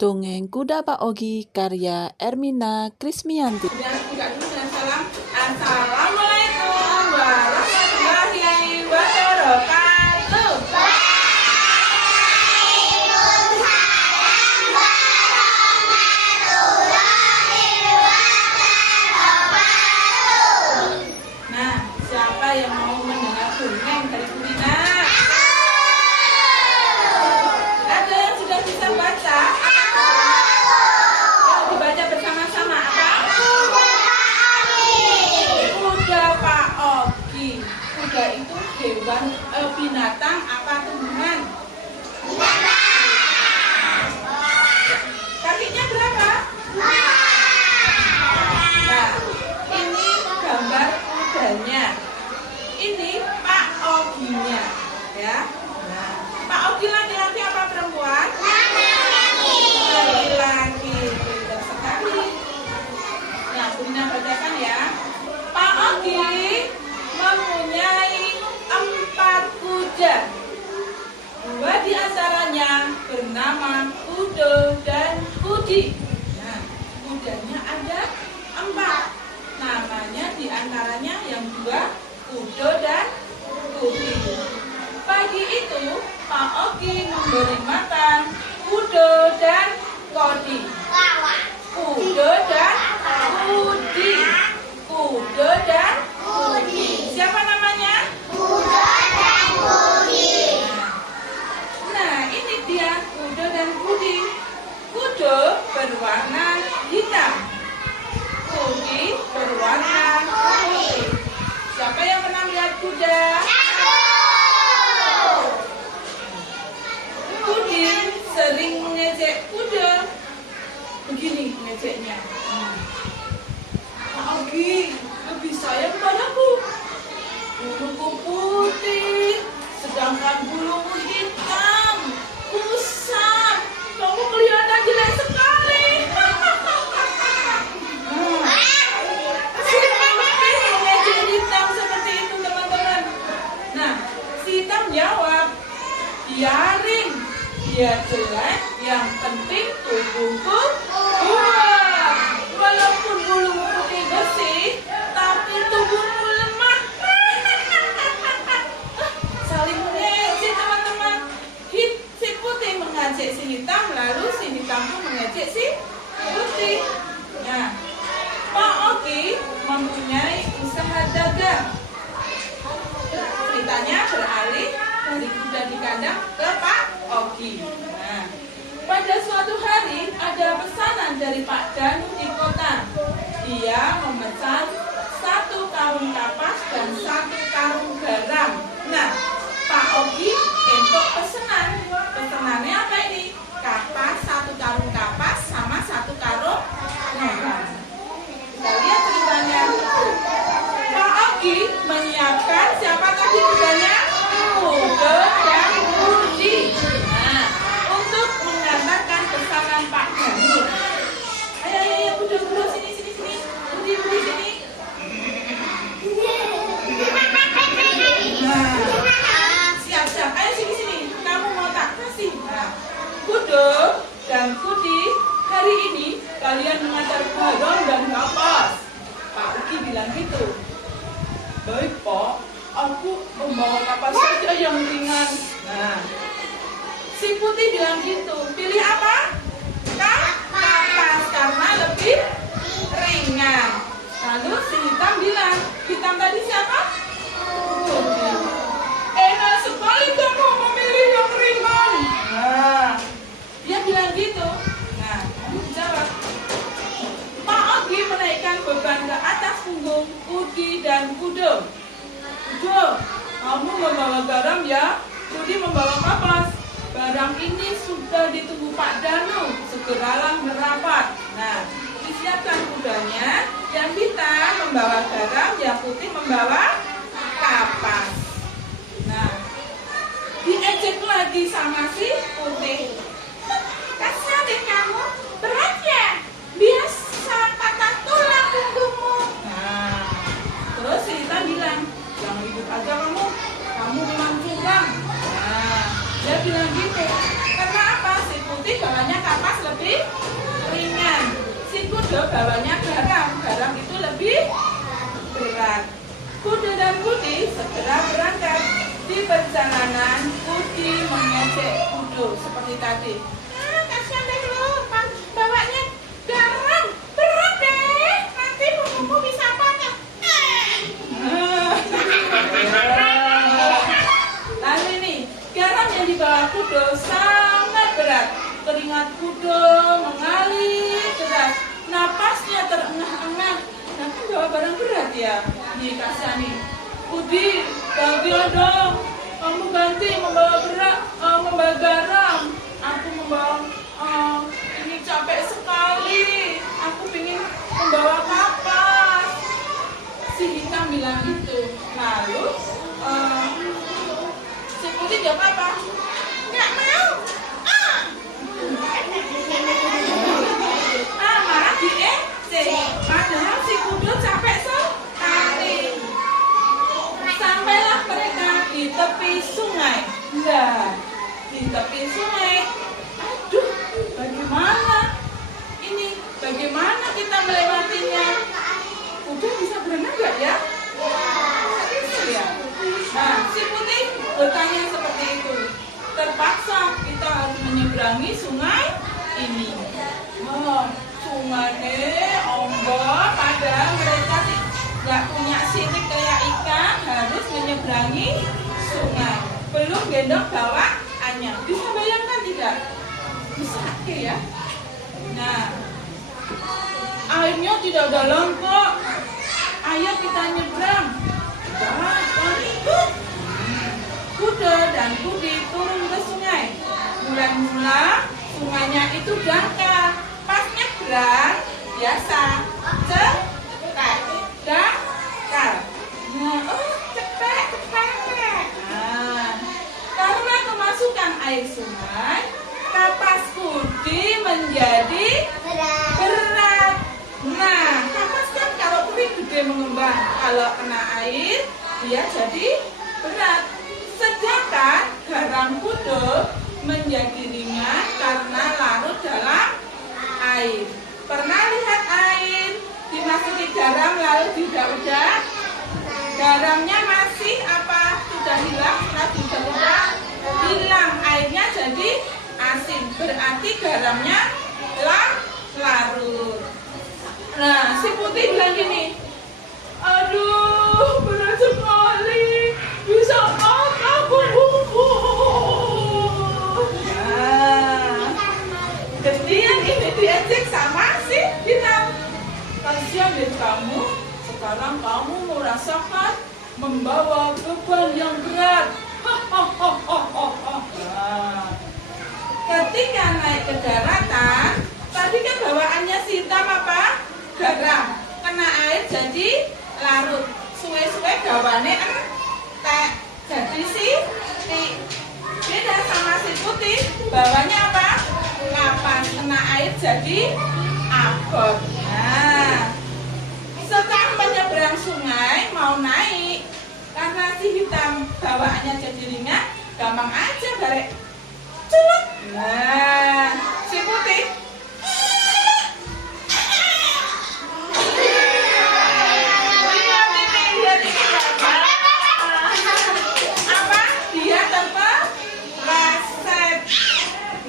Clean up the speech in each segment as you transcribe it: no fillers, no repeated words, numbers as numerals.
Dongeng Kuda Pak Ogi karya Ermina Krismianti. Buka dulu dengan salam. Assalamualaikum warahmatullahi wabarakatuh. Nah, siapa yang mau mendengar dongeng dari Bu Dina? Ada yang sudah bisa baca? Dibaca bersama-sama apa? Kuda Pak Ogi. Kuda itu hewan binatang apa tumbuhan? Kakinya berapa? Nah, ini gambar kudanya. Ini Pak Oginya, ya. Nah, Pak Ogi laki-laki apa perempuan? Laki-laki. Pintar sekali. Nah, Bu Dina bacakan ya. Pak Ogi mempunyai 4 kuda. 2 di antaranya bernama Kudo dan Kudi. Nah, kudanya ada 4. Namanya di antaranya yang 2 Kudo dan Kudi. Pagi itu Pak Ogi memberi makan Kudo dan Kodi. Kudo dan Kudi. Kudo dan Kudi. Siapa namanya? Nah, ini dia Kudo dan Kudi. Kudo berwarna hitam. Kudi berwarna putih. Siapa yang pernah lihat kuda? Kudi sering mengejek kuda. Begini ngejeknya. Pak Ogi lebih sayang padaku. Buluku putih, sedangkan bulumu hitam, kusam. Kamu kelihatan jelek sekali. Si putih mengejek hitam seperti itu, teman-teman. Nah, si hitam jawab, biarin. Dia jelek, yang penting tubuhku kuat. Walaupun bulumu putih bersih, tapi tubuhmu lemah. Saling mengejek, teman-teman. Si putih mengejek si hitam, lalu si hitam pun mengejek si putih. Nah, Pak Ogi mempunyai usaha dagang. Ceritanya beralih dari kuda di kandang ke Pak Ogi. Nah, pada suatu hari ada pesanan dari Pak Danu di kota. Dia memesan 1 karung kapas dan 1 karung garam. Nah, Pak Ogi entuk pesanan. Pesanannya apa ini? Kapas, 1 karung kapas sama 1 karung garam. Kita lihat ceritanya. Pak Ogi menyiapkan siapa tadi kudanya? Kudo dan Kudi. Nah, untuk mengantarkan pesanan Pak Danu. Ayo, kudo sini. Kudi sini. Nah, siap. Ayo sini. Kamu mau tak kasih? Nah, Kudo dan Kudi, hari ini kalian mengantar garam dan kapas. Pak Ogi bilang gitu. Baik Pak, aku membawa kapas saja yang ringan. Nah, si putih bilang gitu. Pilih apa? Kapas karena lebih ringan. Lalu si hitam bilang, hitam tadi siapa? Putih. Enak sekali kamu memilih yang ringan. Nah, dia bilang gitu. Nah, kamu jawab. Pak Ogi menaikkan beban ke atas punggung Kudi dan Kudo. Kudo, kamu membawa garam ya? Kudi membawa kapas. Barang ini sudah ditunggu Pak Danu. Segeralah merapat. Nah, disiapkan kudanya. Yang hitam membawa garam, yang putih membawa kapas. Nah, diejek lagi sama si putih. Kasihan deh kamu, berat ya? Biasa patah tulang punggungmu. Nah, terus si hitam bilang, jangan ribut aja kamu memang curang. Nah, dia bilang gitu. Karena apa? Si putih bawanya kapas lebih segera berangkat. Di perjalanan, Putih mengejek Kudo seperti tadi. Kasihan deh lu, bawanya garam, berat deh. Nanti punggungmu bisa patah. Lalu ini, garam yang dibawa Kudo sangat berat. Keringat Kudo mengalir deras. Napasnya terengah-engah. Nah, kan bawa barang berat ya. Nih, kasihan nih. Budi, gantian dong. Kamu ganti membawa garam. Aku membawa, ini capek sekali. Aku ingin membawa kapas. Si Hitam bilang gitu. Lalu, si Putih jawab apa? Nggak mau. Marah diejek. Padahal si Kudo capek sekali. Sampailah mereka di tepi sungai. Nah, di tepi sungai. Aduh, bagaimana kita melewatinya? Udah bisa berenang nggak ya? Bisa ya. Nah, si Putih bertanya seperti itu. Terpaksa kita harus menyeberangi sungai ini. Sungai ombak, padahal mereka nggak punya sirip kayak ikan, harus menyeberangi sungai. Belum gendong bawaannya. Bisa bayangkan tidak? Bisa ya? Nah, airnya tidak dalam kok. Ayo kita nyebrang. Kudo dan Budi turun ke sungai. Mula-mula sungainya itu dangkal. Pas nyebrang biasa cepat dangkal. Cepet. Nah, karena kemasukan air sungai, kapas Budi menjadi berat. Nah, kapas kan kalau kering gede mengembang, kalau kena air dia jadi berat. Sedangkan garam Kudo menjadi ringan karena larut dalam air. Pernah lihat air dimasuki garam lalu diudak-udak? Garamnya masih apa? Sudah hilang? Sudah diudak-udak? Hilang, airnya jadi asin. Berarti garamnya larut. Nah, si Putih bilang gini, aduh, berat sekali. Bisa apa punggungku? Nah, kemudian ini diejek sama si Hitam. Kasihan deh kamu, sekarang kamu merasakan membawa beban yang berat. Nah, ketika naik ke daratan, tadi kan bawaannya si Hitam apa? Garam. Kena air jadi larut. Suwe-suwe gawane entek. Jadi beda sama si Putih. Bawanya apa? Kapas. Kena air jadi abot. Nah, setelah menyeberang sungai mau naik, karena si Hitam bawaannya jadi ringan, gampang aja garek celup. Nah, si Putih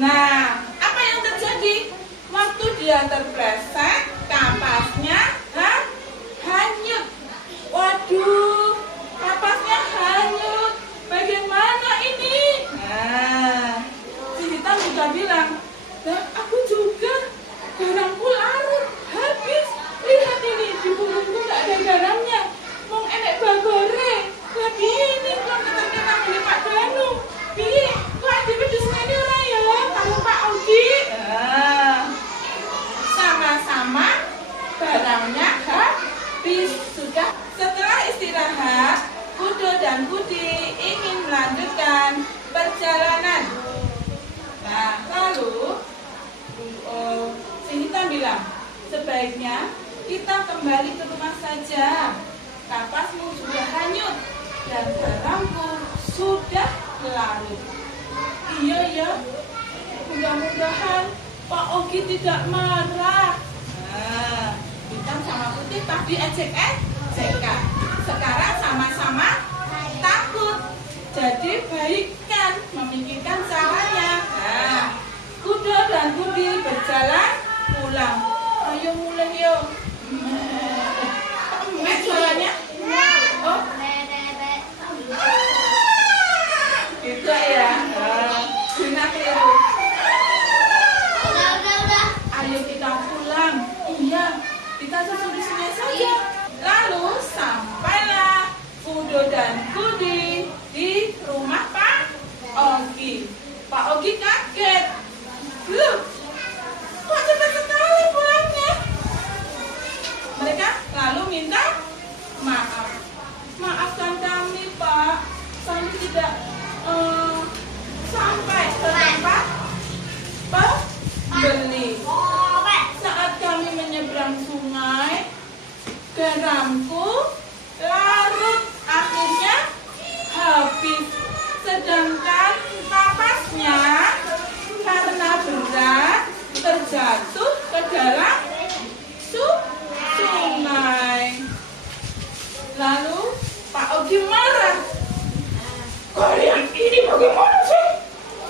nah, apa yang terjadi? Waktu dia terpleset, kapasnya hanyut. Waduh, kapasnya hanyut. Bagaimana ini? Nah, si Hitam juga bilang, dan aku juga garamku larut, habis. Lihat ini, di punggungku nggak ada garamnya. Mau enek bagoreng. Lagi ini kok terkena oleh Pak Danu. Piye, kok ada pedus ini orang ya? Kalau Pak Odi. Sama-sama barangnya habis. Sudah setelah istirahat, Kudo dan Budi ingin melanjutkan perjalanan. Nah, lalu si Hitam bilang, sebaiknya kita kembali ke rumah saja. Kapasmu sudah hanyut dan garamku sudah larut. Iya ya, mudah-mudahan Pak Ogi tidak marah. Nah, Hitam sama Putih tadi ejek-ejekan. Sekarang sama-sama takut. Jadi baikkan memikirkan caranya. Nah, Kudo dan Budi berjalan pulang. Ayo mulai yuk. Suaranya? Oh, gitu ya. Gina keliru. Ayo kita pulang. Iya, kita susun di sini saja. Lalu sampailah Kudo dan Budi di rumah Pak Ogi. Pak Ogi kaget. Loh, kok cepat sekali pulangnya? Mereka lalu minta maaf. Maafkan kami, Pak. Kami tidak sampai ke tempat pembeli. Saat kami menyeberang sungai, garamku larut, akhirnya habis. Sedangkan napasnya karena berat terjatuh ke dalam sungai. Lalu Pak Ogi marah. Kalian ini bagaimana sih?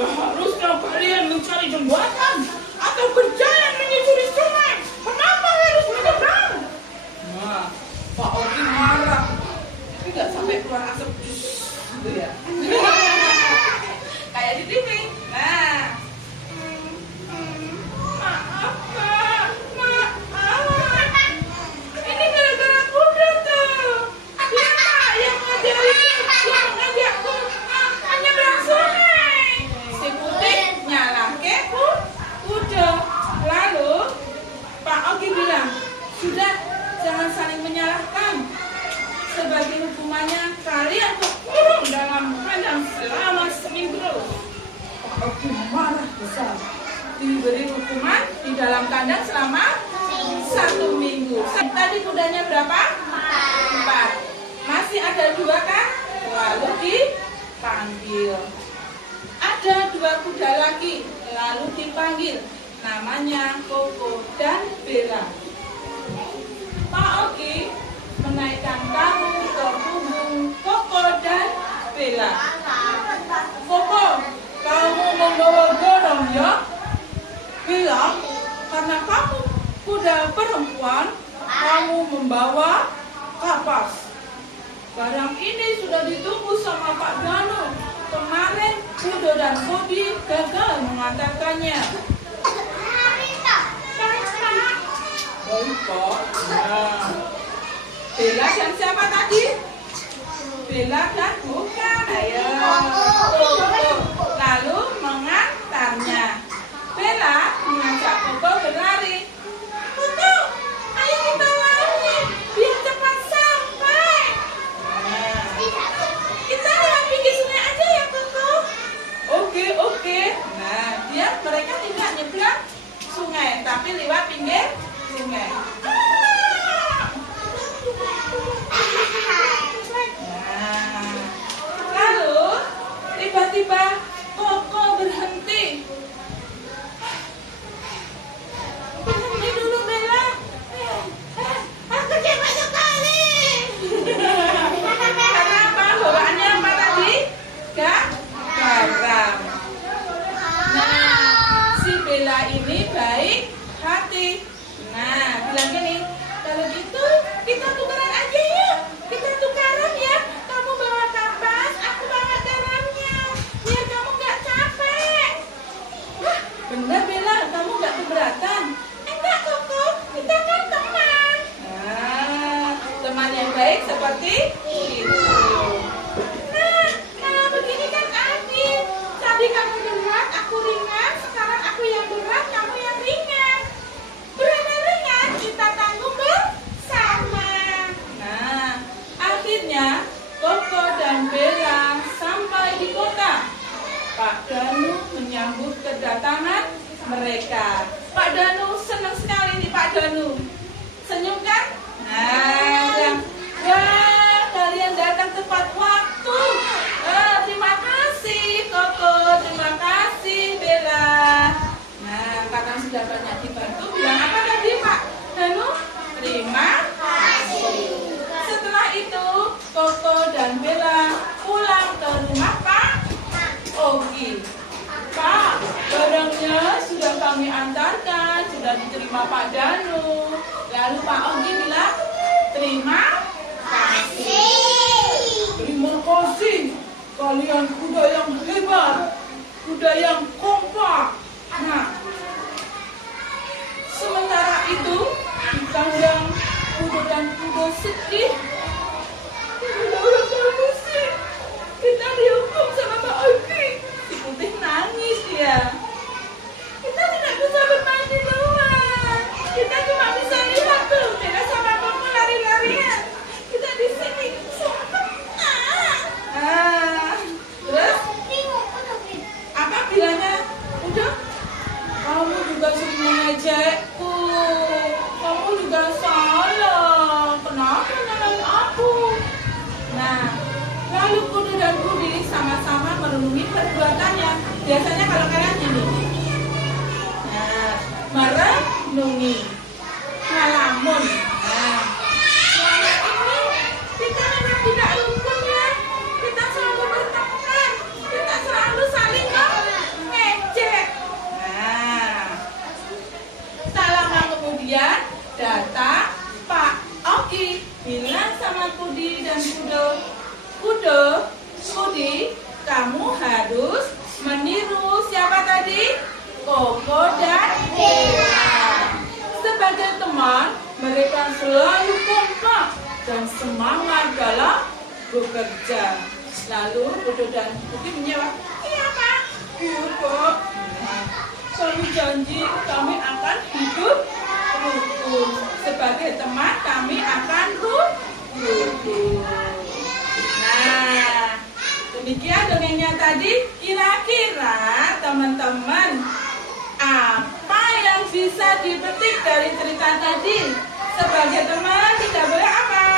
Seharusnya kalian mencari jembatan atau berjalan menyusuri sungai. Kenapa harus menyeberang? Nah, Pak Ogi marah. Tapi nggak sampai keluar asap gitu ya. Kayak di TV. Nah, maaf Pak, maaf. Ini gara-gara kuda tuh. Dia Pak yang mengajakku menyeberang sungai. Si Putih nyalahke kuda. Lalu Pak Ogi bilang, sudah jangan saling menyalahkan. Sebagai hukumannya kalian terkurung dalam kandang selama seminggu. Pak Ogi marah besar. Diberi hukuman di dalam kandang selama 1 minggu. Tadi kudanya berapa? 4. Masih ada 2 kan? Lalu dipanggil. Ada 2 kuda lagi. Lalu dipanggil. Namanya Koko dan Bella. Pak Ogi menaikkan karung ke punggung Koko dan Bella. Koko, kamu membawa garam ya? Bella, karena kamu kuda perempuan, kamu membawa kapas. Barang ini sudah ditunggu sama Pak Danu. Kemarin Kudo dan Budi gagal mengantarkannya. Baik, Pak. Nah, Bella dan siapa tadi? Bella dan bukan. Ayo. Lalu mengantarnya. Bella mengajak Koko berlari. Koko, ayo kita lari biar cepat sampai. Nah, kita lewat pinggir sungai aja ya Koko. Oke. Nah, mereka tidak nyebrang sungai, tapi lewat pinggir sungai. Nah, lalu tiba-tiba Koko berhenti. Berhenti dulu Bella. Aku capek sekali. Karena apa? Bawaannya apa tadi? Garam. Nah, si Bella ini baik hati. Nah, bilang gini, kalau gitu kita tukeran aja yuk. Kita tukeran ya. Kamu bawa kapas, aku bawa garamnya. Biar kamu gak capek. Wah, bener Bella, kamu gak keberatan. Enggak Koko, kita kan teman. Nah, teman yang baik seperti itu. Nah, begini kan adil. Tadi kamu berat, aku ringan. Sekarang aku yang berat, kamu yang ringan. Berat dan ringan kita tanggung bersama. Nah, akhirnya Koko dan Bella sampai di kota. Pak Danu menyambut kedatangan mereka. Pak Danu senang sekali nih Pak Danu. Senyum kan? Nah, bilang, wah kalian datang tepat waktu. Terima kasih Koko, terima kasih Bella. Nah, karena sudah banyak dibantu, bilang apa tadi Pak Danu? Terima kasih. Setelah itu Koko dan Bella pulang kami antarkan, sudah diterima Pak Danu. Lalu Pak Ogi bilang, terima kasih. Terima kasih. Kalian kuda yang hebat, kuda yang kompak. Nah, sementara itu di kandang kuda dan kuda sedih. Kita dihukum sama Pak Ogi. Si Putih nangis dia. Kita tidak bisa bermain di luar. Kita cuma bisa lihat tuh Deda sama Koko lari-larian. Kita di sini sumpah. Terus apa bilangnya? Udah, kamu juga sering mengejekku. Kamu juga salah. Kenapa nyalain aku? Nah, lalu Kudu dan Budi sama-sama merenungi perbuatannya. Biasanya kalau kalian gini, nah, merenungi, ngalamun. Nah, selama ini kita memang tidak rukun ya. Kita selalu bertengkar, kita selalu saling ngejek. Nah, tak lama kemudian datang Pak Ogi bilang sama Kudi dan Kudi, kamu harus meniru siapa tadi? Koko dan Dela. Sebagai teman, mereka selalu kompak dan semangat dalam bekerja. Lalu Kudu dan Kudi menjawab, iya Pak. Iya Pak. Kami janji kami akan hidup rukun. Sebagai teman kami akan rukun. Nah, demikian dongengnya tadi. Kira-kira teman-teman apa yang bisa dipetik dari cerita tadi? Sebagai teman tidak boleh apa?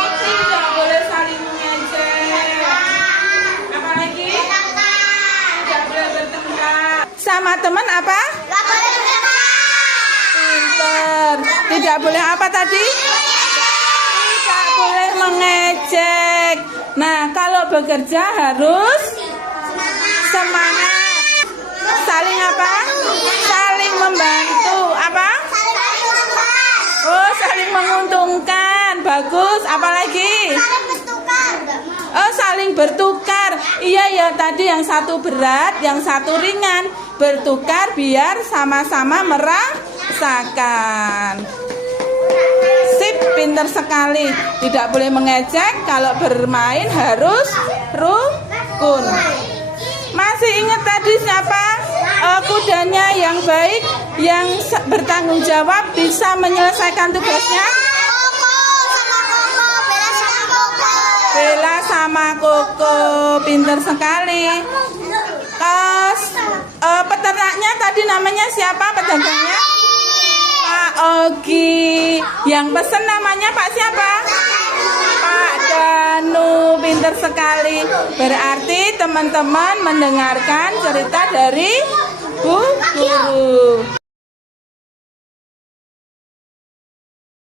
Tidak boleh saling mengejek. Apalagi? Tidak boleh bertengkar. Sama teman apa? Pinter. Tidak boleh apa tadi? Tidak boleh mengejek. Nah, kalau bekerja harus semangat. Saling apa? Saling membantu. Apa? Oh, saling menguntungkan. Bagus. Apalagi? Oh, saling bertukar. Iya ya, tadi yang satu berat, yang satu ringan. Bertukar biar sama-sama merasakan. Sip, pinter sekali. Tidak boleh mengejek. Kalau bermain harus rukun. Masih ingat tadi siapa? Kudanya yang baik, yang bertanggung jawab, bisa menyelesaikan tugasnya? Bella sama Koko. Pinter sekali. Peternaknya tadi namanya siapa pedagangnya? Pak Ogi. Yang pesen namanya Pak siapa? Pak Danu. Pinter sekali. Berarti teman-teman mendengarkan cerita dari Bu Guru.